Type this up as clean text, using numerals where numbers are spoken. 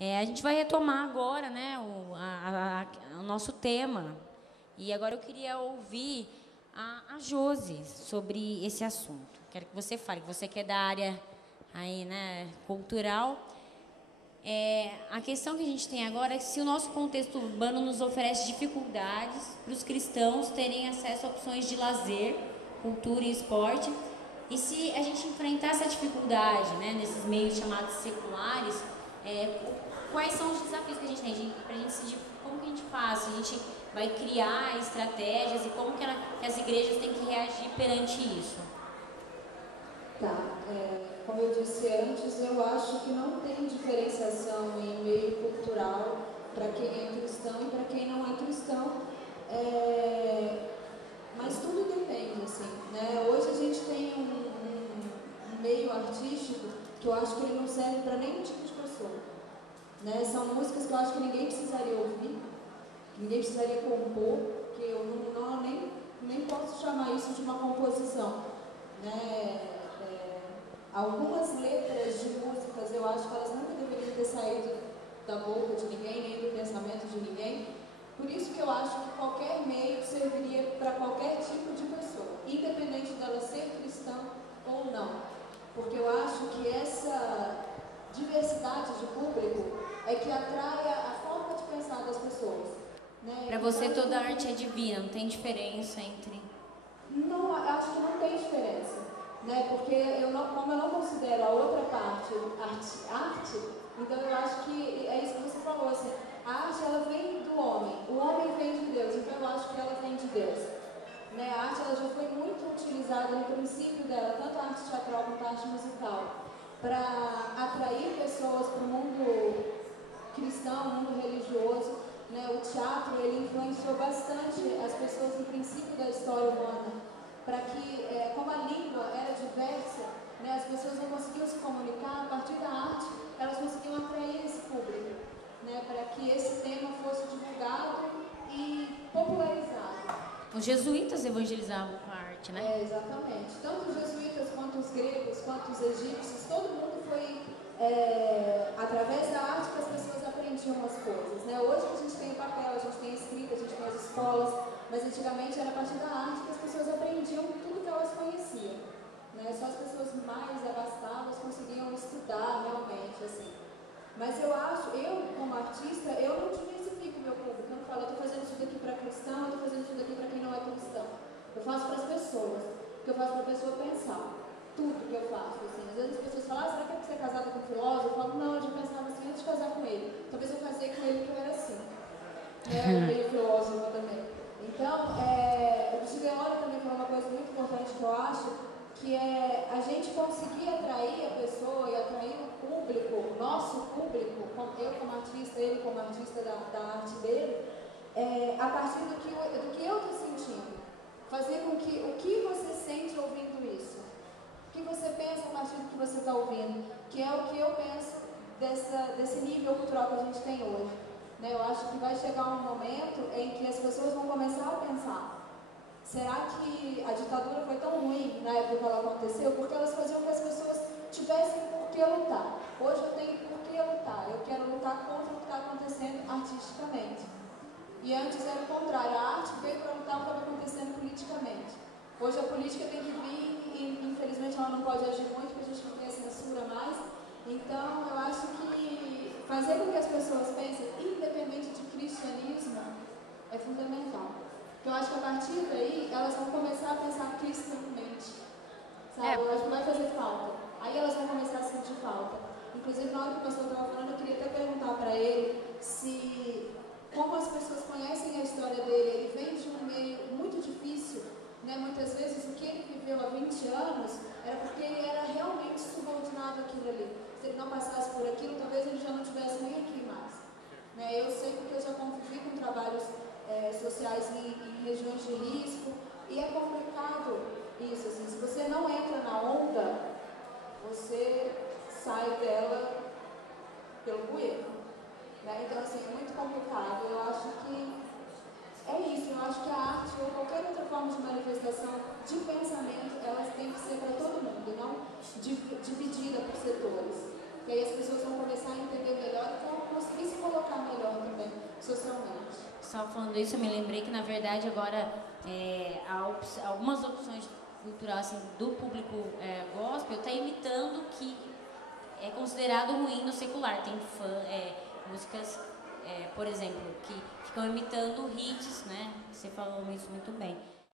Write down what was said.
A gente vai retomar agora, né, o nosso tema. E agora eu queria ouvir a Josi sobre esse assunto. Quero que você fale, você que é da área aí, né, cultural. A questão que a gente tem agora é que se o nosso contexto urbano nos oferece dificuldades para os cristãos terem acesso a opções de lazer, cultura e esporte, e se a gente enfrentar essa dificuldade, né, nesses meios chamados seculares, quais são os desafios que a gente tem? Para a gente decidir como que a gente faz, a gente vai criar estratégias e como que as igrejas têm que reagir perante isso. Tá, como eu disse antes, eu acho que não tem diferenciação em meio cultural para quem é cristão e para quem não é cristão, mas tudo depende, assim, né? Hoje a gente tem um meio artístico que eu acho que ele não serve para nenhum tipo de pessoa, né? São músicas que eu acho que ninguém precisaria ouvir, que ninguém precisaria compor, que eu nem posso chamar isso de uma composição, né? Algumas letras de músicas eu acho que elas nunca deveriam ter saído da boca de ninguém, nem do pensamento de ninguém. Por isso que eu acho que qualquer meio serviria para qualquer tipo de pessoa, independente dela ser cristã ou não. Porque eu acho que essa diversidade de público é que atrai a forma de pensar das pessoas, né? Para você toda arte é divina, não tem diferença entre... Não, acho que não tem diferença. Né? Porque como eu não considero a outra parte arte, então eu acho que é isso que você falou, assim, a arte ela vem do homem, o homem vem de Deus, então eu acho que ela vem de Deus. Né? A arte ela já foi muito utilizada no princípio dela, tanto a arte teatral quanto a arte musical, para atrair pessoas para o mundo cristão, o mundo religioso. Né? O teatro ele influenciou bastante as pessoas no princípio da história humana, para que, como a língua era diversa, né, as pessoas não conseguiam se comunicar, a partir da arte, elas conseguiam atrair esse público, né, para que esse tema fosse divulgado e popularizado. Os jesuítas evangelizavam com a arte, né? Exatamente. Tanto os jesuítas, quanto os gregos, quanto os egípcios, todo mundo foi através da arte que as pessoas aprendiam as coisas. Né? Hoje a gente tem o papel, a gente tem a escrita, a gente tem as escolas, mas antigamente era a partir da arte que as pessoas aprendiam tudo que elas conheciam. Né? Só as pessoas mais abastadas conseguiam estudar realmente, assim. Mas eu acho, eu como artista, eu não diversifico meu público. Eu não falo, eu estou fazendo isso daqui para cristão, eu estou fazendo isso daqui para quem não é cristão. Eu faço para as pessoas, porque eu faço para a pessoa pensar. Tudo que eu faço, assim. Às vezes as pessoas falam, será que você é casada com um filósofo? Eu falo, não, eu já pensava assim antes de casar com ele. Talvez eu casei com ele porque eu era assim. Eu era meio filósofa também. Então, o Gideone também falou uma coisa muito importante que eu acho, que é a gente conseguir atrair a pessoa e atrair o público, o nosso público, eu como artista, ele como artista da arte dele, a partir do que eu estou sentindo. Fazer com que o que você sente ouvindo isso, o que você pensa a partir do que você está ouvindo, que é o que eu penso desse nível cultural que a gente tem hoje. Né? Eu acho que vai chegar um momento em que as pessoas vão começar a pensar, será que a ditadura foi tão ruim na época que ela aconteceu? Porque elas faziam que as pessoas tivessem por que lutar. Hoje eu tenho por que lutar, eu quero lutar contra o que está acontecendo artisticamente. E antes era o contrário, a arte veio para lutar o que estava acontecendo politicamente. Hoje a política tem que vir e infelizmente ela não pode agir muito porque a gente não tem a censura mais. Então eu acho que fazer com que as pessoas pensem, independente de cristianismo, é fundamental. Porque eu acho que a partir daí elas vão começar a pensar cristãmente. Sabe? Eu acho que vai fazer falta. Aí elas vão começar a sentir falta. Inclusive na hora que o pastor estava falando, eu queria até perguntar para ele se... Como as pessoas conhecem a história dele, ele vem de um meio muito difícil, né? Muitas vezes o que ele viveu há 20 anos era porque ele era realmente subordinado àquilo ali. Se ele não passasse por aquilo, talvez ele já não estivesse nem aqui mais. Né? Eu sei porque eu já convivi com trabalhos sociais em regiões de risco e é complicado isso. Assim, se você não entra na onda, você sai dela pelo bueiro. Né? Então, assim, é muito complicado. Eu acho que é isso. Eu acho que a arte ou qualquer outra forma de manifestação de pensamento, elas têm que ser para todo mundo, não dividida por setores. Que aí as pessoas vão começar a entender melhor e vão Só falando isso, eu me lembrei que, na verdade, agora algumas opções culturais assim, do público gospel está imitando o que é considerado ruim no secular. Tem músicas, por exemplo, que ficam imitando hits, né? Você falou isso muito bem.